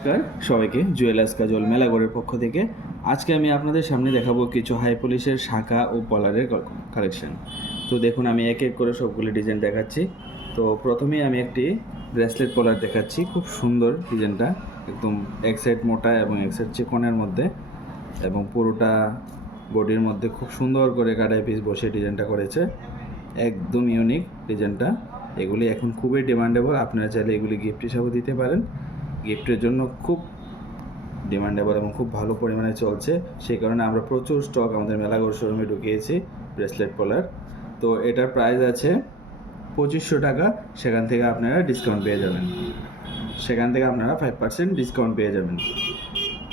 নমস্কার সবাইকে জুয়েলার্স কাজল মেলাগড়ের পক্ষ থেকে। আজকে আমি আপনাদের সামনে দেখাবো কিছু হাই পলিশের শাখা ও পলারের কালেকশন তো দেখুন, আমি এক এক করে সবগুলো ডিজাইন দেখাচ্ছি। তো প্রথমেই আমি একটি ব্রেসলেট পলার দেখাচ্ছি। খুব সুন্দর ডিজাইনটা একদম এক সাইড মোটা এবং এক সাইড চিকনের মধ্যে এবং পুরোটা বডির মধ্যে খুব সুন্দর করে কাটাই পিস বসে ডিজাইনটা করেছে। একদম ইউনিক ডিজাইনটা এগুলি এখন খুবই ডিমান্ডেবল আপনারা চাইলে এগুলি গিফট হিসাবে দিতে পারেন। গিফটের জন্য খুব ডিমান্ডেবল এবং খুব ভালো পরিমাণে চলছে। সেই কারণে আমরা প্রচুর স্টক আমাদের মেলাগড় শোরুমে ঢুকিয়েছি ব্রেসলেট পলার। তো এটার প্রাইস আছে পঁচিশশো টাকা, সেখান থেকে আপনারা ডিসকাউন্ট পেয়ে যাবেন। সেখান থেকে আপনারা ফাইভ পার্সেন্ট ডিসকাউন্ট পেয়ে যাবেন।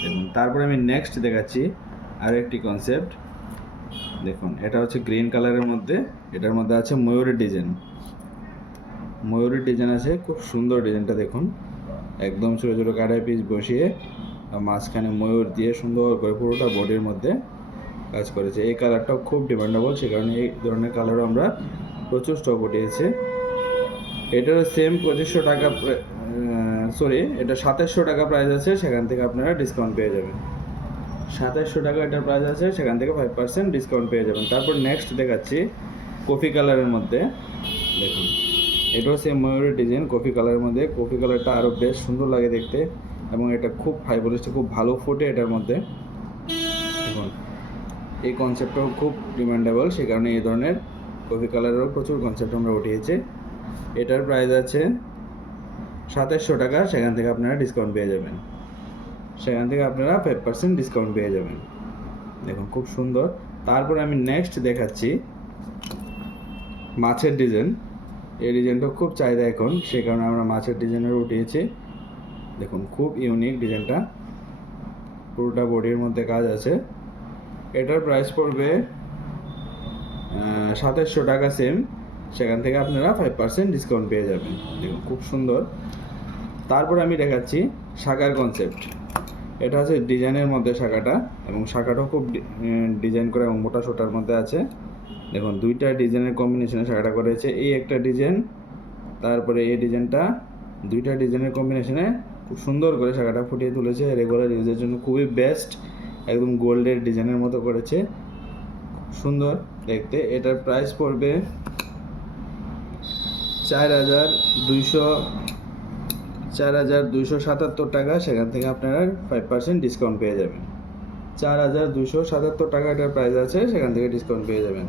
দেখুন, তারপরে আমি নেক্সট দেখাচ্ছি আরও একটি কনসেপ্ট দেখুন, এটা হচ্ছে গ্রিন কালারের মধ্যে, এটার মধ্যে আছে ময়ূরের ডিজাইন ময়ূরের ডিজাইন আছে, খুব সুন্দর ডিজাইনটা দেখুন। একদম ছোটো ছোটো কাটাই পিস বসিয়ে মাঝখানে ময়ূর দিয়ে সুন্দর করে পুরোটা বডির মধ্যে কাজ করেছে। এই কালারটাও খুব ডিমান্ডেবল সে কারণে এই ধরনের কালারও আমরা প্রচুর স্টক উঠিয়েছে। এটারও সেম পঁচিশশো টাকা সরি এটা সাতাশশো টাকা প্রাইস আছে, সেখান থেকে আপনারা ডিসকাউন্ট পেয়ে যাবেন। সাতাশশো টাকা এটার প্রাইস আছে, সেখান থেকে ফাইভ পার্সেন্ট ডিসকাউন্ট পেয়ে যাবেন। তারপর নেক্সট দেখাচ্ছি কফি কালারের মধ্যে। দেখুন। এটাও সেম ময়ূরের ডিজাইন কফি কালারের মধ্যে। কফি কালারটা আরও বেশ সুন্দর লাগে দেখতে এবং এটা খুব ভোল্টেজটা খুব ভালো ফোটে এটার মধ্যে। দেখুন, এই কনসেপ্টটাও খুব ডিমান্ডেবল সেই কারণে এই ধরনের কফি কালারেরও প্রচুর কনসেপ্ট আমরা উঠিয়েছি। এটার প্রাইস আছে সাতাশশো টাকা, সেখান থেকে আপনারা ডিসকাউন্ট পেয়ে যাবেন। সেখান থেকে আপনারা ফাইভ পার্সেন্ট ডিসকাউন্ট পেয়ে যাবেন। দেখুন, খুব সুন্দর। তারপর আমি নেক্সট দেখাচ্ছি মাছের ডিজাইন এই ডিজাইনটা খুব চাহিদা এখন, সে কারণে আমরা মাছের ডিজাইনের উঠিয়েছি। দেখুন, খুব ইউনিক ডিজাইনটা। পুরোটা বডির মধ্যে কাজ আছে। এটার প্রাইস পড়বে সাতাশশো টাকা সেম সেখান থেকে আপনারা ফাইভ পার্সেন্ট ডিসকাউন্ট পেয়ে যাবেন। দেখুন, খুব সুন্দর। তারপর আমি দেখাচ্ছি শাখার কনসেপ্ট এটা হচ্ছে ডিজাইনের মধ্যে শাখাটা, এবং শাখাটাও খুব ডিজাইন করা এবং মোটা সোটার মধ্যে আছে। দেখুন, দুইটা ডিজাইনের কম্বিনেশনে শাখাটা করেছে। এই একটা ডিজাইন, তারপরে এই ডিজাইনটা, দুইটা ডিজাইনের কম্বিনেশনে খুব সুন্দর করে শাখাটা ফুটিয়ে তুলেছে। রেগুলার ইউজের জন্য খুবই বেস্ট একদম গোল্ডের ডিজাইনের মতো করেছে। সুন্দর দেখতে। এটার প্রাইস পড়বে চার হাজার দুইশো, চার হাজার দুইশো সাতাত্তর টাকা। সেখান থেকে আপনারা ফাইভ পার্সেন্ট ডিসকাউন্ট পেয়ে যাবেন। চার হাজার দুইশো সাতাত্তর টাকা এটার প্রাইস আছে, সেখান থেকে ডিসকাউন্ট পেয়ে যাবেন।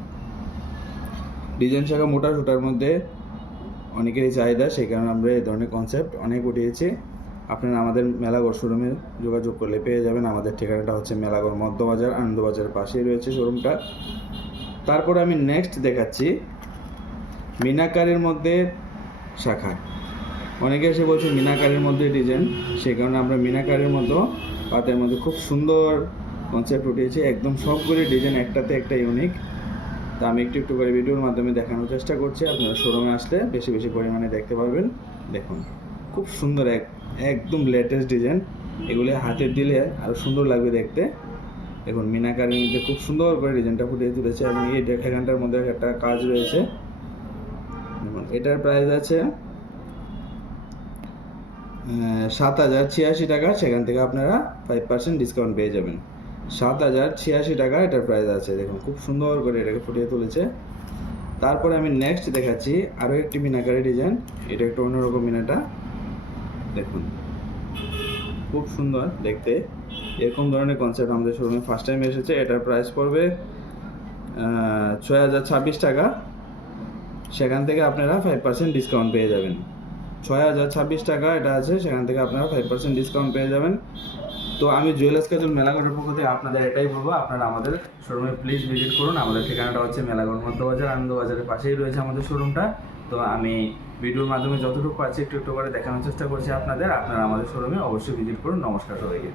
ডিজাইন শাখা মোটা সুটার মধ্যে অনেকেরই চাহিদা, সেই কারণে আমরা এই ধরনের কনসেপ্ট অনেক উঠিয়েছি। আপনারা আমাদের মেলাগড় শোরুমে যোগাযোগ করলে পেয়ে যাবেন। আমাদের ঠিকানাটা হচ্ছে মেলাগড় মধ্যবাজার, আনন্দবাজারের পাশেই রয়েছে শোরুমটা তারপরে আমি নেক্সট দেখাচ্ছি মিনাকারের মধ্যে শাখা। অনেকে এসে বলছে মিনাকারের মধ্যে ডিজাইন সেই কারণে আমরা মিনাকারের মতো পাতের মধ্যে খুব সুন্দর কনসেপ্ট উঠিয়েছি। একদম সবগুলি ডিজাইন একটাতে একটা ইউনিক তা আমি একটু একটু করে ভিডিওর মাধ্যমে দেখানোর চেষ্টা করছি। আপনারা শোরুমে আসলে বেশি বেশি পরিমাণে দেখতে পারবেন। দেখুন, খুব সুন্দর এক, একদম লেটেস্ট ডিজাইন এগুলি হাতে দিলে আরও সুন্দর লাগবে দেখতে। দেখুন, মিনাকারের মধ্যে খুব সুন্দর করে ডিজাইনটা ফুটিয়ে তুলেছে এবং এই এখানটার মধ্যে একটা কাজ রয়েছে। দেখুন, এটার প্রাইস আছে সাত হাজার ছিয়াশি টাকা। সেখান থেকে আপনারা ফাইভ পার্সেন্ট ডিসকাউন্ট পেয়ে যাবেন। সাত হাজার ছিয়াশি টাকা এটার প্রাইস আছে, দেখুন, খুব সুন্দর করে এটাকে ফুটিয়ে তুলেছে। তারপরে আমি নেক্সট দেখাচ্ছি আরও একটি মিনাকারি ডিজাইন এটা একটু অন্যরকম মিনাটা। দেখুন, খুব সুন্দর দেখতে। এরকম ধরনের কনসেপ্ট আমাদের শোরুমে ফার্স্ট টাইম এসেছে, এটার প্রাইস পড়বে ছয় হাজার ছাব্বিশ টাকা। সেখান থেকে আপনারা ফাইভ পার্সেন্ট ডিসকাউন্ট পেয়ে যাবেন। ছয় হাজার ছাব্বিশ টাকা এটা আছে, সেখান থেকে আপনারা ফাইভ পার্সেন্ট ডিসকাউন্ট পেয়ে যাবেন। তো আমি জুয়েলার্স কাজল মেলাগড়ের পক্ষ থেকে আপনাদের এটাই বলব, আপনারা আমাদের শোরুমে প্লিজ ভিজিট করুন। আমাদের ঠিকানাটা হচ্ছে মেলাগড় মধ্যবাজার আনন্দবাজারের পাশেই রয়েছে আমাদের শোরুমটা তো আমি ভিডিওর মাধ্যমে যতটুকু পারছি একটু একটু করে দেখানোর চেষ্টা করছি আপনাদের। আপনারা আমাদের শোরুমে অবশ্যই ভিজিট করুন। নমস্কার সবাইকে।